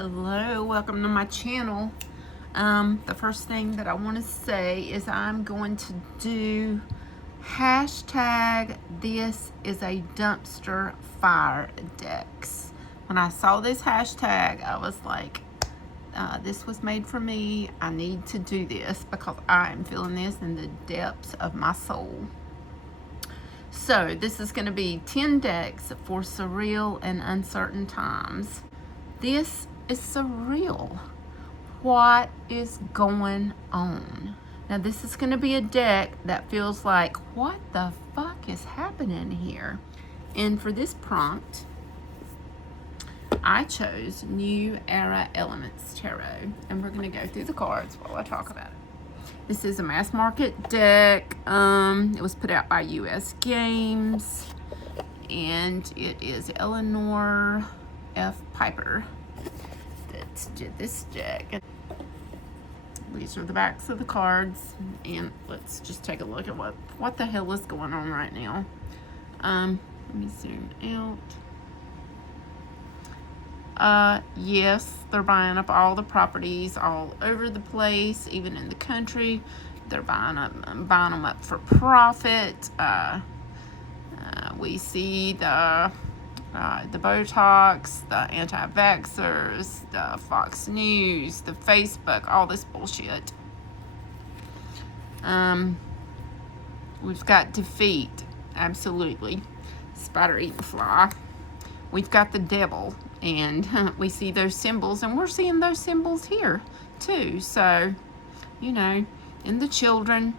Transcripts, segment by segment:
Hello, welcome to my channel. The first thing that I want to say is I'm going to do hashtag this is a dumpster fire decks. When I saw this hashtag, I was like, this was made for me. I need to do this because I am feeling this in the depths of my soul. So this is going to be 10 decks for surreal and uncertain times. This is surreal. What is going on? Now this is going to be a deck that feels like, what the fuck is happening here? And for this prompt, I chose New Era Elements Tarot, and we're going to go through the cards while I talk about it. This is a mass market deck. It was put out by US Games, and it is Eleanor F. Piper that did this deck. These are the backs of the cards, and let's just take a look at what the hell is going on right now. Let me zoom out. Yes, they're buying up all the properties all over the place, even in the country. They're buying them up for profit. We see the Botox, the anti-vaxxers, the Fox News, the Facebook, all this bullshit. We've got defeat, absolutely. Spider eating fly. We've got the devil, and we see those symbols, and we're seeing those symbols here too. So, you know, in the children,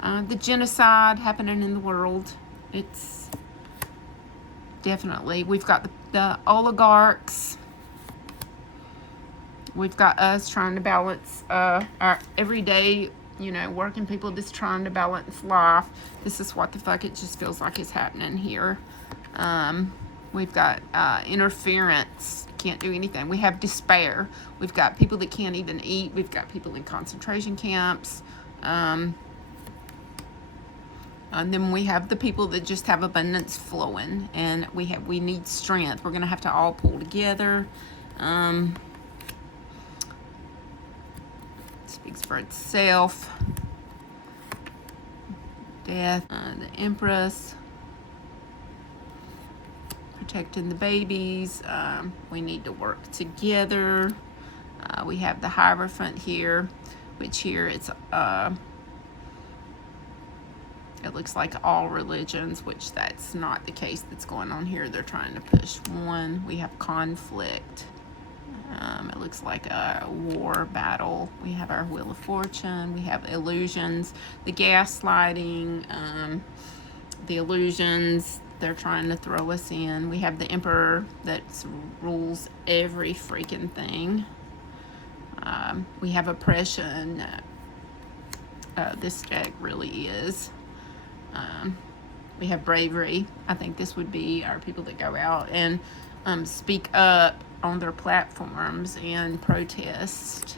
the genocide happening in the world. It's definitely, we've got the oligarchs. We've got us trying to balance our everyday, you know, working people just trying to balance life. This is what the fuck it just feels like is happening here. We've got interference, can't do anything. We have despair. We've got people that can't even eat. We've got people in concentration camps. And then we have the people that just have abundance flowing, and we need strength. We're gonna have to all pull together. Speaks for itself. Death, the Empress, protecting the babies. We need to work together. We have the Hierophant here, which here it looks like all religions, which that's not the case that's going on here. They're trying to push one. We have conflict. It looks like a war battle. We have our Wheel of Fortune. We have illusions, the gaslighting, the illusions they're trying to throw us in. We have the Emperor that rules every freaking thing. We have oppression. This deck really is. We have bravery. I think this would be our people that go out and speak up on their platforms and protest.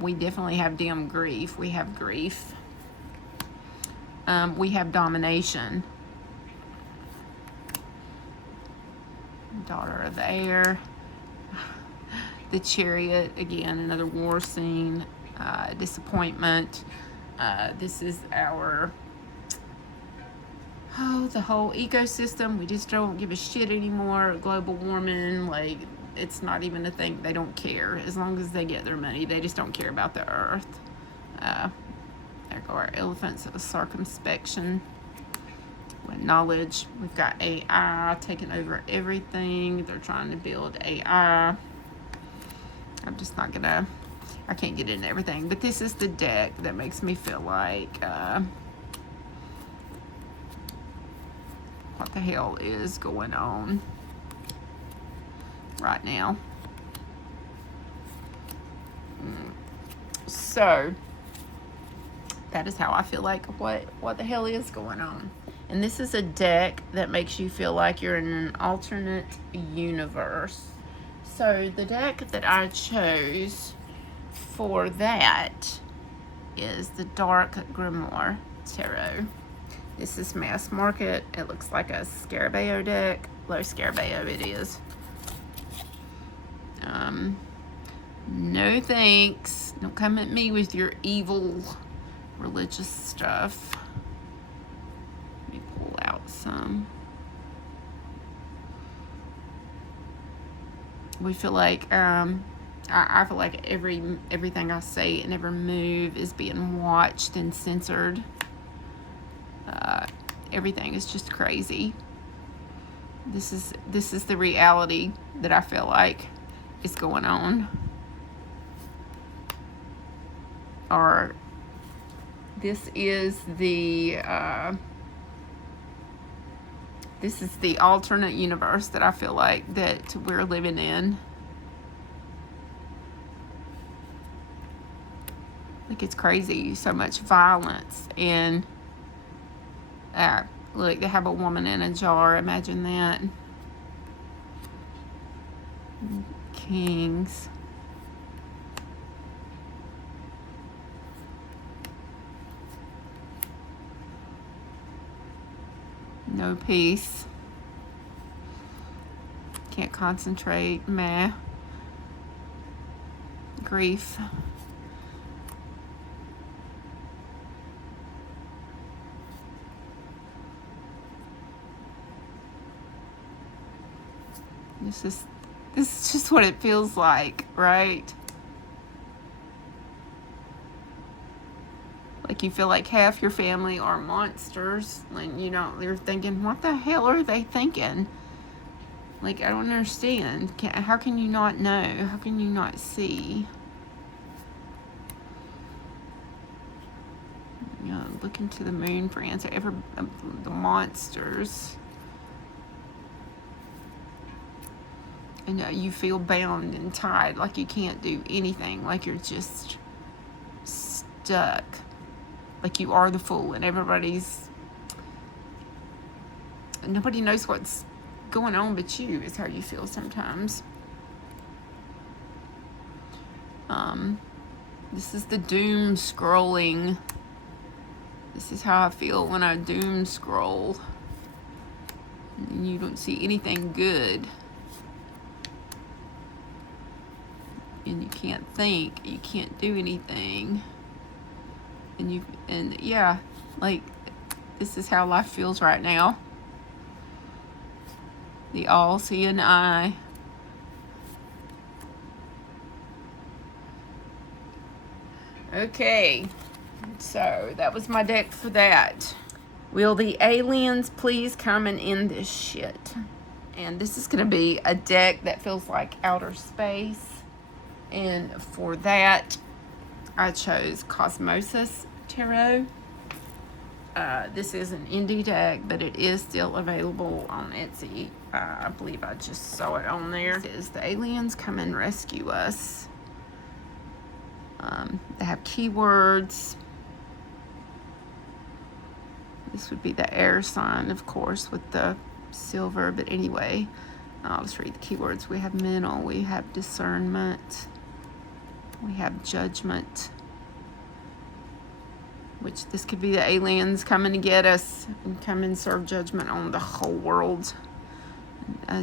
We definitely have damn grief. We have grief. We have domination. Daughter of the Air. The Chariot, again, another war scene. Disappointment. This is our... the whole ecosystem. We just don't give a shit anymore. Global warming, like, it's not even a thing. They don't care. As long as they get their money, they just don't care about the earth. There go our elephants of circumspection. With knowledge. We've got AI taking over everything. They're trying to build AI. I'm just not gonna... I can't get into everything. But this is the deck that makes me feel like... what the hell is going on right now. So that is how I feel like what the hell is going on. And this is a deck that makes you feel like you're in an alternate universe. So the deck that I chose for that is the Dark Grimoire Tarot. This is mass market. It looks like a Scarabeo deck. Low Scarabeo it is. No thanks. Don't come at me with your evil religious stuff. Let me pull out some. We feel like, I feel like everything I say and every move is being watched and censored. Everything is just crazy. This is the reality that I feel like is going on. Or this is the alternate universe that I feel like that we're living in. Like, it's crazy, so much violence. And look, they have a woman in a jar. Imagine that. Kings. No peace. Can't concentrate. Meh. Grief. This is just what it feels like, right? Like, you feel like half your family are monsters, and you know, you're thinking, what the hell are they thinking? Like, I don't understand. How can you not know? How can you not see? You know, look into the moon for answer. The monsters. And you feel bound and tied, like you can't do anything, like you're just stuck, like you are the fool, and nobody knows what's going on but you, is how you feel sometimes. This is the doom scrolling. This is how I feel when I doom scroll. And you don't see anything good. And you can't think, you can't do anything, and yeah, like, this is how life feels right now. The all-seeing eye. Okay, so that was my deck for that. Will the aliens please come and end this shit? And this is going to be a deck that feels like outer space. And for that, I chose Cosmosis Tarot. This is an indie deck, but it is still available on Etsy. I believe I just saw it on there. It says, the aliens come and rescue us. They have keywords. This would be the air sign, of course, with the silver. But anyway, I'll just read the keywords. We have mental. We have discernment. We have judgment, which this could be the aliens coming to get us and come and serve judgment on the whole world.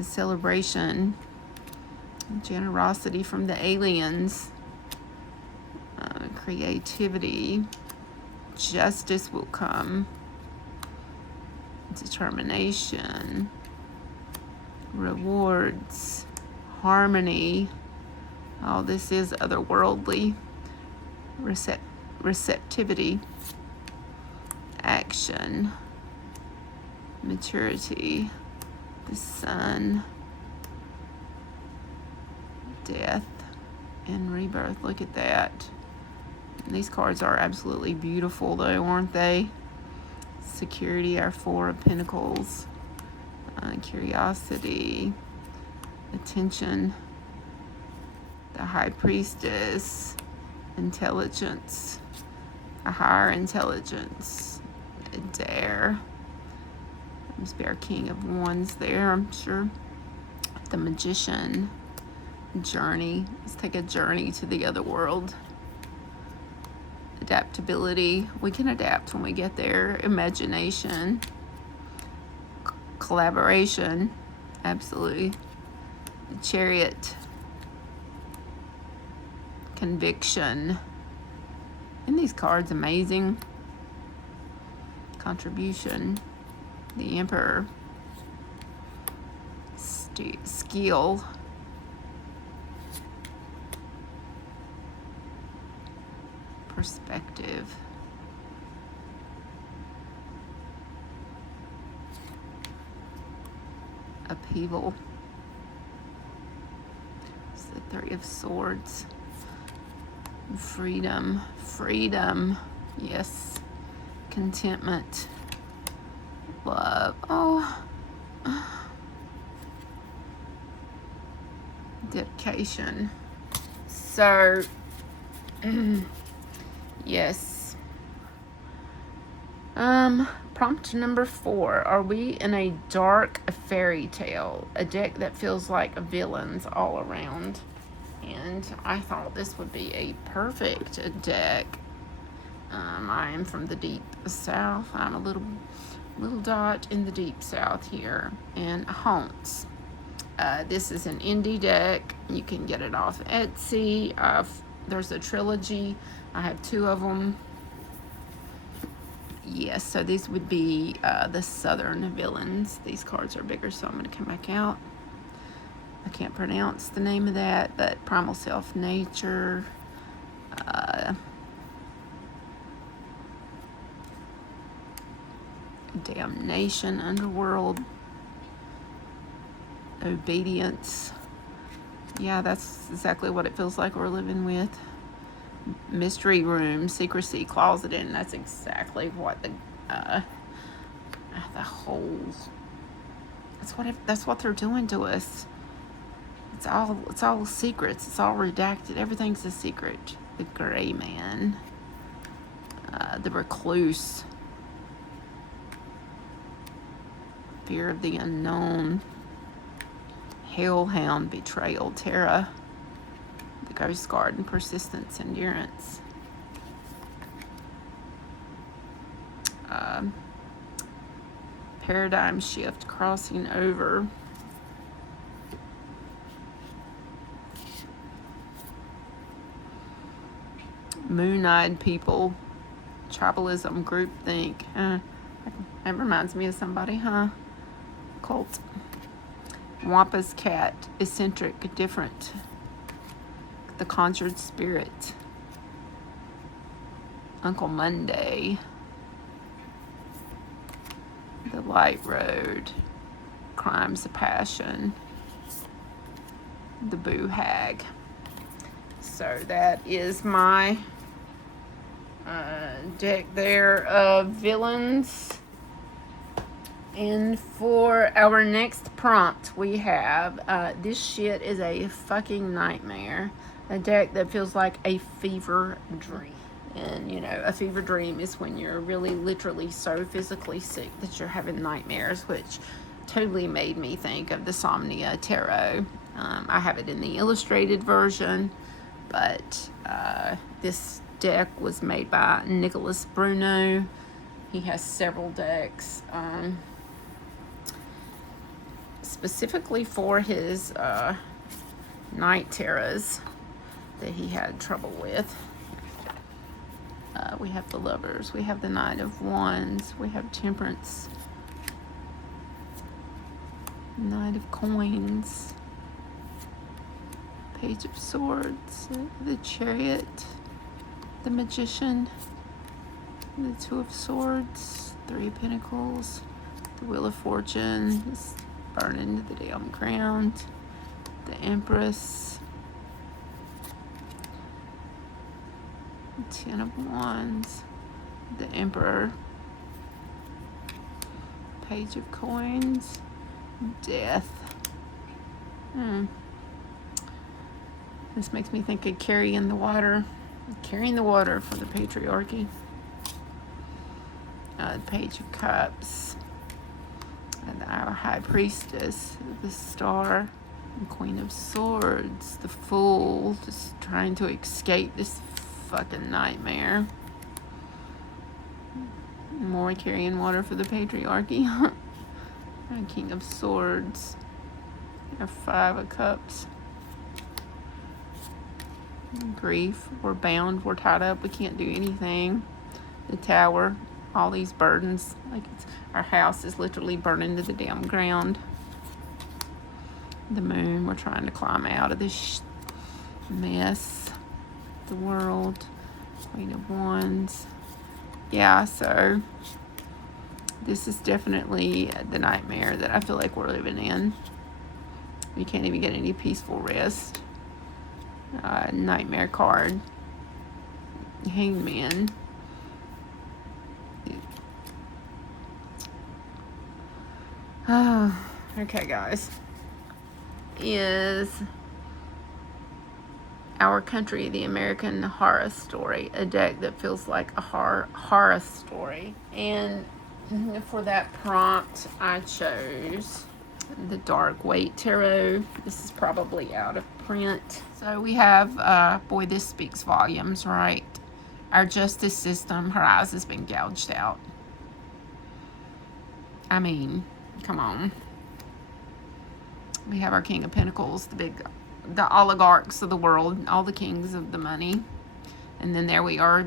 Celebration, generosity from the aliens, creativity, justice will come, determination, rewards, harmony. Oh, this is otherworldly. Receptivity, action, maturity, the sun, death, and rebirth. Look at that. And these cards are absolutely beautiful, though, aren't they? Security, our Four of Pentacles, curiosity, attention, the High Priestess, intelligence, a higher intelligence, a dare. Must be our King of Wands there, I'm sure. The Magician, journey. Let's take a journey to the other world. Adaptability. We can adapt when we get there. Imagination. Collaboration. Absolutely. The Chariot. conviction. Isn't these cards amazing? Contribution, the Emperor, skill, perspective, upheaval. It's the Three of Swords. Freedom, freedom, yes. Contentment, love, oh, dedication. So, yes. Prompt number 4. Are we in a dark fairy tale? A deck that feels like villains all around. And I thought this would be a perfect deck. I am from the deep south. I'm a little dot in the deep south here, and haunts. This is an indie deck. You can get it off Etsy. There's a trilogy. I have 2 of them. Yes, so these would be the Southern Villains. These cards are bigger, so I'm going to come back out. I can't pronounce the name of that, but Primal Self, Nature, Damnation, Underworld, Obedience. Yeah, that's exactly what it feels like we're living with. Mystery Room, Secrecy, Closet, and that's exactly what the whole. That's what they're doing to us. It's all secrets. It's all redacted. Everything's a secret. The Gray Man, the Recluse, Fear of the Unknown, Hellhound, Betrayal, Terra, the Ghost Garden, Persistence, Endurance, Paradigm Shift, Crossing Over, Moon-Eyed People, Tribalism, Groupthink. That reminds me of somebody, huh? Cult. Wampa's Cat, Eccentric, Different, The Conjured Spirit, Uncle Monday, The Light Road, Crimes of Passion, The Boo Hag. So that is my deck there of villains. And for our next prompt, we have this shit is a fucking nightmare. A deck that feels like a fever dream. And, you know, a fever dream is when you're really literally so physically sick that you're having nightmares, which totally made me think of the Somnia Tarot. I have it in the illustrated version, but this deck was made by Nicholas Bruno. He has several decks. Specifically for his night terrors that he had trouble with. We have the Lovers, we have the Knight of Wands, we have Temperance, Knight of Coins, Page of Swords, the Chariot, the Magician, the Two of Swords, Three of Pentacles, the Wheel of Fortune, burning the damn crown, the Empress, the Ten of Wands, the Emperor, Page of Coins, Death. This makes me think of carrying the water for the Patriarchy. The Page of Cups, and our High Priestess, the Star, and Queen of Swords, the Fool, just trying to escape this fucking nightmare. More carrying water for the Patriarchy. And King of Swords, our Five of Cups, Grief. We're bound. We're tied up. We can't do anything. The Tower. All these burdens. Like our house is literally burning to the damn ground. The Moon. We're trying to climb out of this mess. The World. Queen of Wands. Yeah, so this is definitely the nightmare that I feel like we're living in. You can't even get any peaceful rest. Nightmare card. Hangman. Okay, guys. Is Our Country, the American Horror Story, a deck that feels like a horror story. And for that prompt, I chose the dark Waite Tarot. This is probably out of print. So we have, boy, this speaks volumes, right? Our justice system, her eyes has been gouged out. I mean, come on. We have our King of Pentacles, the oligarchs of the world, all the kings of the money. And then there we are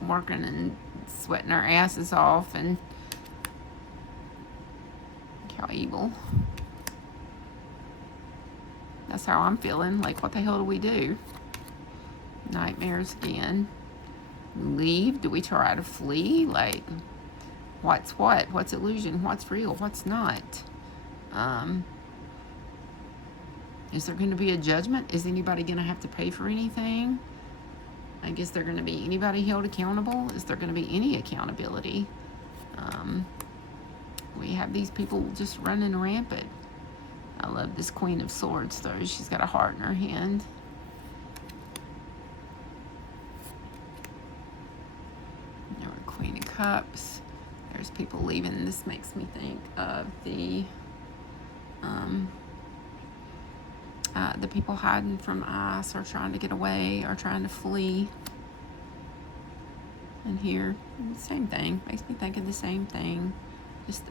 working and sweating our asses off, and how evil. That's how I'm feeling. Like, what the hell do we do? Nightmares again. Leave? Do we try to flee? Like, what's what? What's illusion? What's real? What's not? Is there going to be a judgment? Is anybody going to have to pay for anything? I guess they're going to be anybody held accountable? Is there going to be any accountability? We have these people just running rampant. I love this Queen of Swords, though. She's got a heart in her hand. Queen of Cups. There's people leaving. This makes me think of the people hiding from ICE, or trying to get away, or trying to flee. And here, same thing. Makes me think of the same thing. Just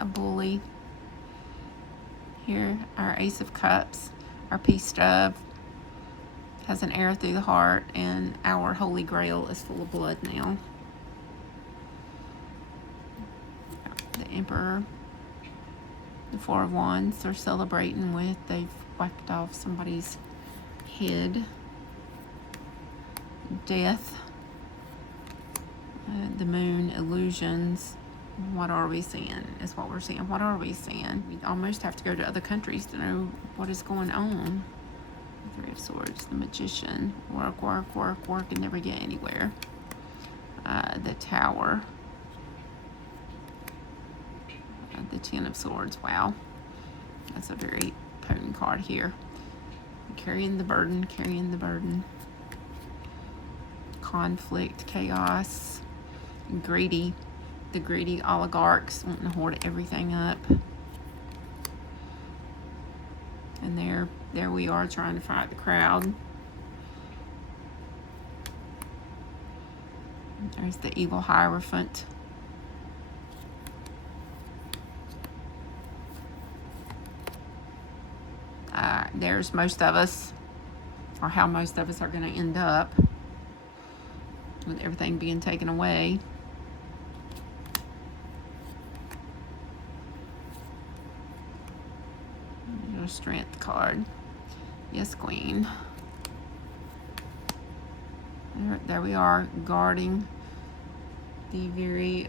a bully. Here, our Ace of Cups, our Peace Dove, has an arrow through the heart, and our Holy Grail is full of blood now. The Emperor, the Four of Wands, they're celebrating with. They've whacked off somebody's head. Death. The Moon, illusions. What are we seeing is what we're seeing. What are we seeing? We almost have to go to other countries to know what is going on. The Three of Swords, the Magician. Work, work, work, work, and never get anywhere. The Tower. The Ten of Swords. Wow. That's a very potent card here. Carrying the burden, carrying the burden. Conflict, chaos. Greedy. The greedy oligarchs wanting to hoard everything up. And there we are trying to fight the crowd. There's the evil Hierophant. There's most of us, or how most of us are going to end up with everything being taken away. Your Strength card. Yes, Queen. There we are, guarding the very,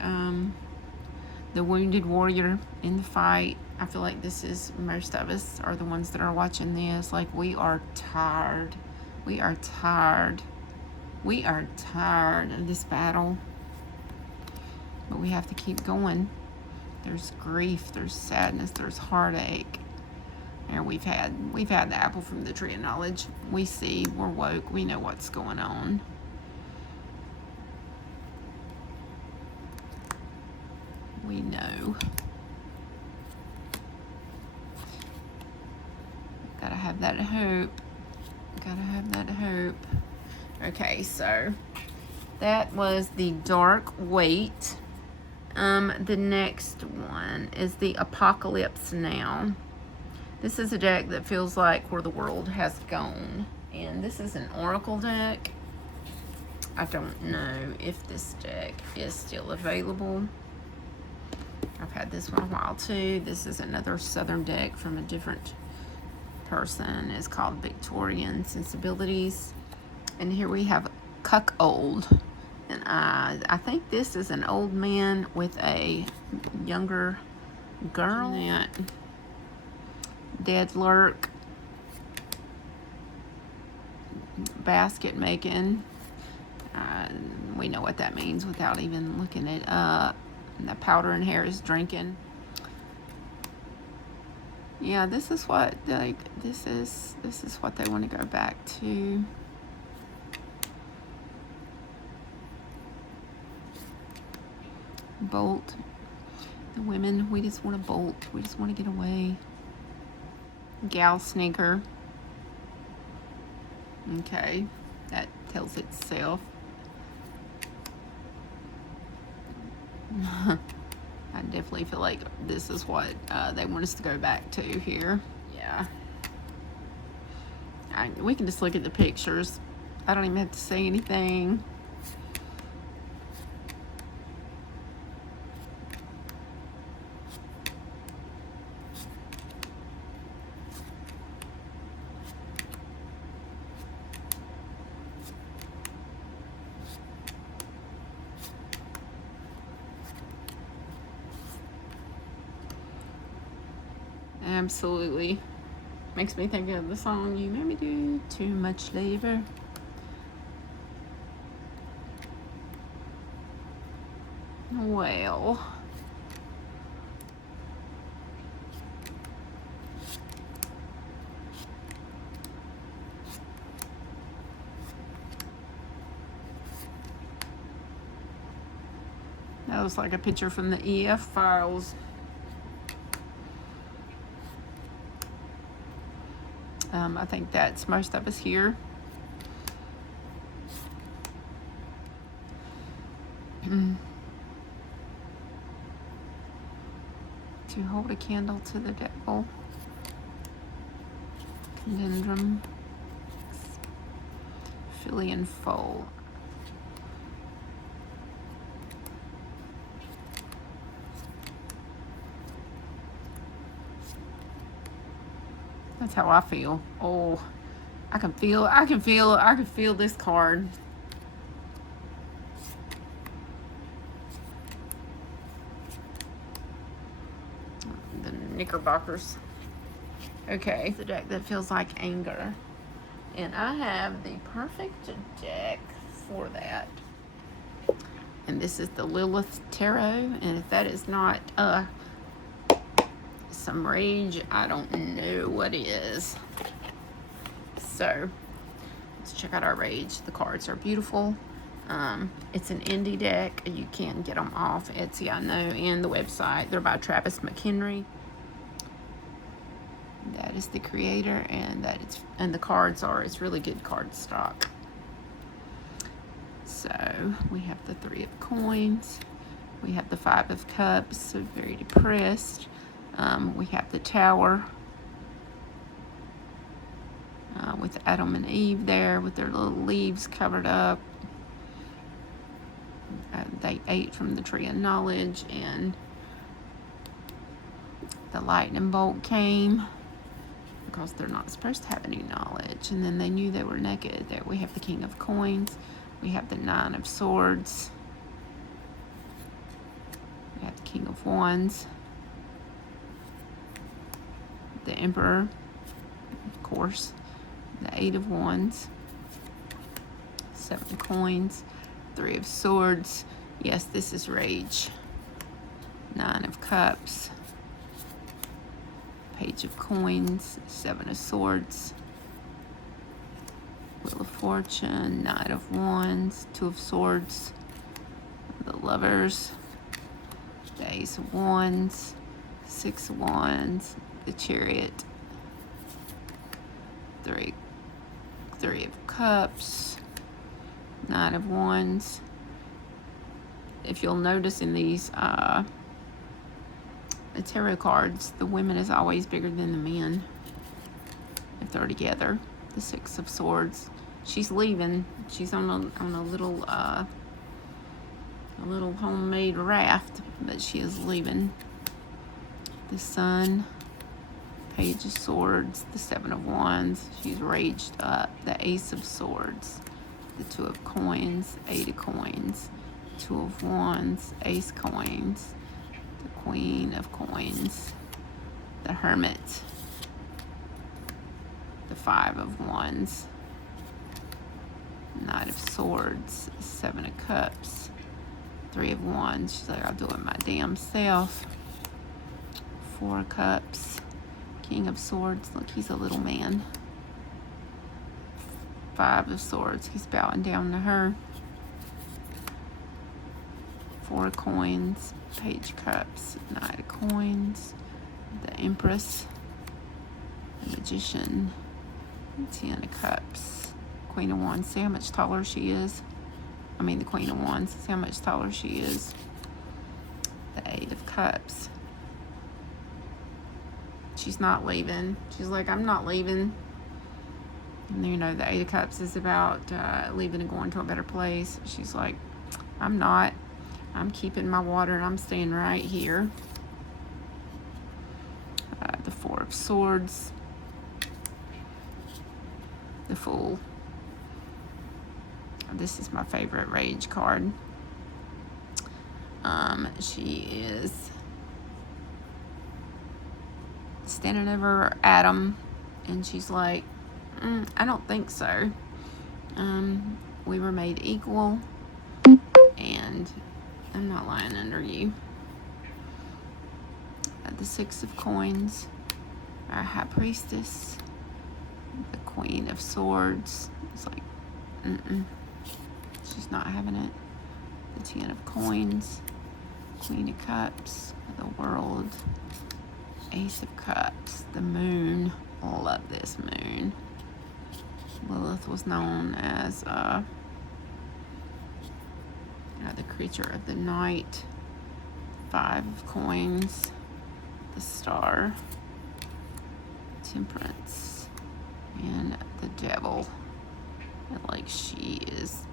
the wounded warrior in the fight. I feel like this is, most of us are the ones that are watching this. Like, we are tired. We are tired. We are tired of this battle. But we have to keep going. There's grief, there's sadness, there's heartache. And we've had the apple from the tree of knowledge. We see, we're woke, we know what's going on. We know. Gotta have that hope. Gotta have that hope. Okay, so that was the dark Waite. The next one is the Apocalypse Now. This is a deck that feels like where the world has gone. And this is an oracle deck. I don't know if this deck is still available. I've had this one a while too. This is another Southern deck from a different person. It's called Victorian Sensibilities. And here we have Cuckold. And I think this is an old man with a younger girl. Dead lurk. Basket making. We know what that means without even looking it up. And the powder in hair is drinking. Yeah, this is what this is what they want to go back to. Bolt. The women, we just want to bolt. We just want to get away. Gal sneaker. Okay, that tells itself. I definitely feel like this is what they want us to go back to here. Yeah. We can just look at the pictures. I don't even have to say anything. Absolutely. Makes me think of the song, You Made Me Do Too Much Labor. Well. That was like a picture from the EF files. I think that's most of us here. To hold a candle to the devil. Conundrum. Filian foal. That's how I feel. Oh, I can feel this card. The Knickerbockers. Okay, the deck that feels like anger. And I have the perfect deck for that. And this is the Lilith Tarot. And if that is not some rage, I don't know what is. So let's check out our rage. The cards are beautiful. It's an indie deck. You can get them off Etsy, I know, and the website. They're by Travis McHenry. That is the creator, and the cards are, it's really good card stock. So we have the 3 of Coins. We have the 5 of Cups, so very depressed. We have the Tower with Adam and Eve there with their little leaves covered up. They ate from the tree of knowledge, and the lightning bolt came because they're not supposed to have any knowledge, and then they knew they were naked. There we have the King of Coins. We have the 9 of Swords. We have the King of Wands. The Emperor, of course. The 8 of Wands. 7 of Coins. 3 of Swords. Yes, this is rage. 9 of Cups. Page of Coins. 7 of Swords. Wheel of Fortune. 9 of Wands. 2 of Swords. The Lovers. The Ace of Wands. 6 of Wands. The Chariot. 3 of Cups. 9 of Wands. If you'll notice in these the tarot cards, the women is always bigger than the men if they're together. the Six of Swords. She's leaving. She's on a little homemade raft, but she is leaving. The Sun, Page of Swords, the Seven of Wands. She's raged up. The Ace of Swords, the Two of Coins, Eight of Coins, Two of Wands, Ace Coins, the Queen of Coins, the Hermit, the Five of Wands, Knight of Swords, Seven of Cups, Three of Wands. She's like, I'll do it my damn self. Four of Cups, King of Swords. Look, he's a little man. Five of Swords. He's bowing down to her. Four of Coins, Page of Cups, Knight of Coins, the Empress, the Magician, 10 of Cups, Queen of Wands. See how much taller she is? I mean the Queen of Wands. See how much taller she is? The Eight of Cups. She's not leaving. She's like, I'm not leaving. And you know, the Eight of Cups is about leaving and going to a better place. She's like, I'm not. I'm keeping my water and I'm staying right here. The Four of Swords. The Fool. This is my favorite rage card. She is standing over Adam, and she's like, I don't think so. We were made equal, and I'm not lying under you. The Six of Coins, our High Priestess, the Queen of Swords. It's like, she's not having it. The Ten of Coins, Queen of Cups, the World, Ace of Cups, the Moon. I love this moon. Lilith was known as the creature of the night. Five of Coins, the Star, Temperance, and the Devil. And like she's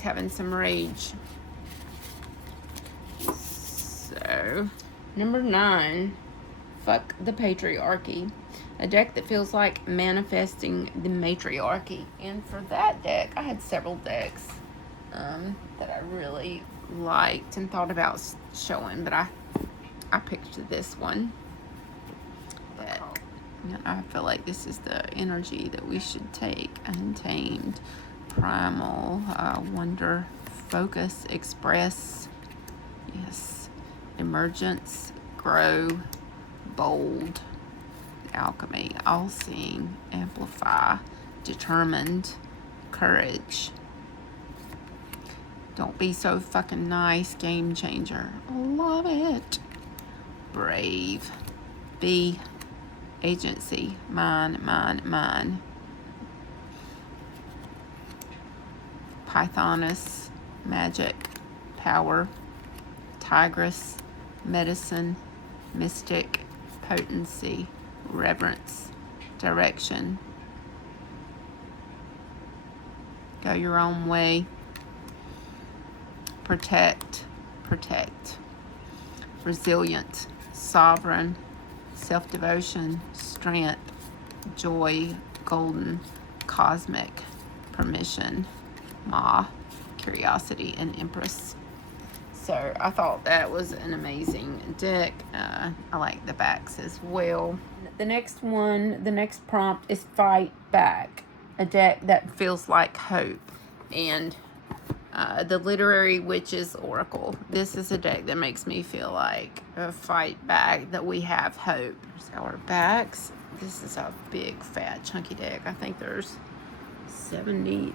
having some rage. So, number 9, Fuck the Patriarchy. A deck that feels like manifesting the matriarchy. And for that deck, I had several decks that I really liked and thought about showing, but I picked this one. But I feel like this is the energy that we should take. Untamed, primal, wonder, focus, express, yes, emergence, grow, bold, alchemy, all-seeing, amplify, determined, courage, don't be so fucking nice, game changer, love it, brave, be, agency, mine, Pythoness, magic, power, tigress, medicine, mystic, potency, reverence, direction, go your own way, protect, resilient, sovereign, self-devotion, strength, joy, golden, cosmic, permission, Ma, curiosity, and empress. So I thought that was an amazing deck. I like the backs as well. The next one, the next prompt is Fight Back, a deck that feels like hope. And the Literary Witches Oracle. This is a deck that makes me feel like a fight back, that we have hope. Here's our backs. This is a big, fat, chunky deck. I think there's 70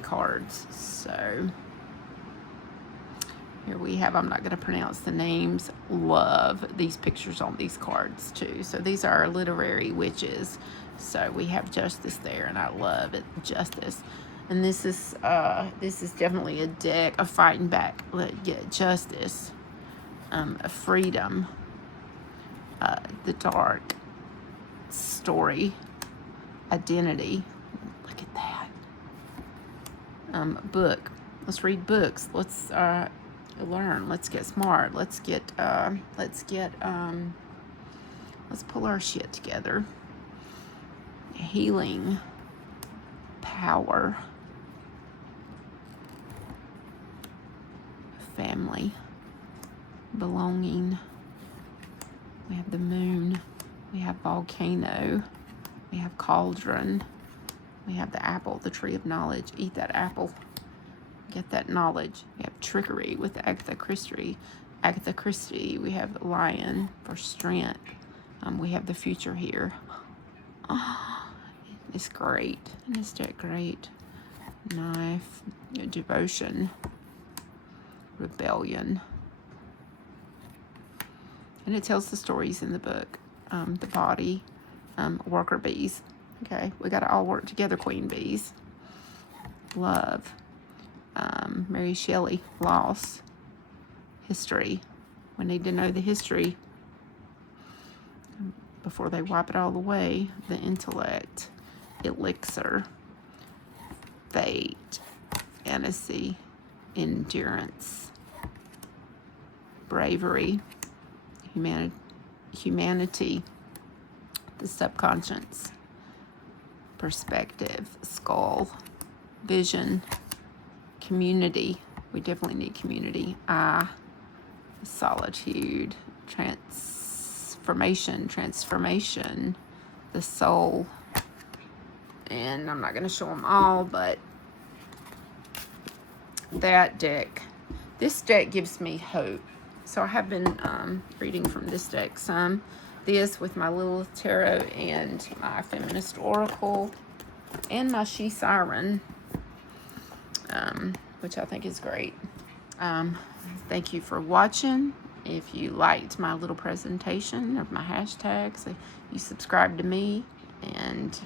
cards. So here we have, I'm not going to pronounce the names. Love these pictures on these cards too. So these are literary witches. So we have Justice there, and I love it, Justice. And this is definitely a deck of fighting back. Get justice, freedom, the dark, story, identity. Look at that. Book. Let's read books. Let's learn. Let's get smart. Let's pull our shit together. Healing. Power. Family. Belonging. We have the moon. We have volcano. We have cauldron. We have the apple, the tree of knowledge. Eat that apple. Get that knowledge. We have trickery with Agatha Christie. Agatha Christie. We have lion for strength. We have the future here. Oh, it's great. Isn't this deck great? Knife. Devotion. Rebellion. And it tells the stories in the book. The body. Worker bees. Okay, we got to all work together, queen bees. Love. Mary Shelley, loss. History. We need to know the history before they wipe it all away. The intellect. Elixir. Fate. Fantasy. Endurance. Bravery. Humanity. The subconscious. Perspective. Skull. Vision. Community. We definitely need community. Solitude. Transformation. The soul. And I'm not going to show them all, but that deck. This deck gives me hope. So I have been reading from this deck some. This with my Lilith Tarot and my Feminist Oracle and my She Siren, which I think is great. Thank you for watching. If you liked my little presentation of my hashtags, you subscribe to me, and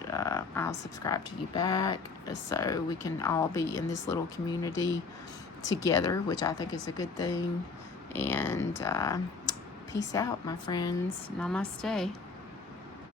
I'll subscribe to you back, so we can all be in this little community together, which I think is a good thing. And peace out, my friends. Namaste.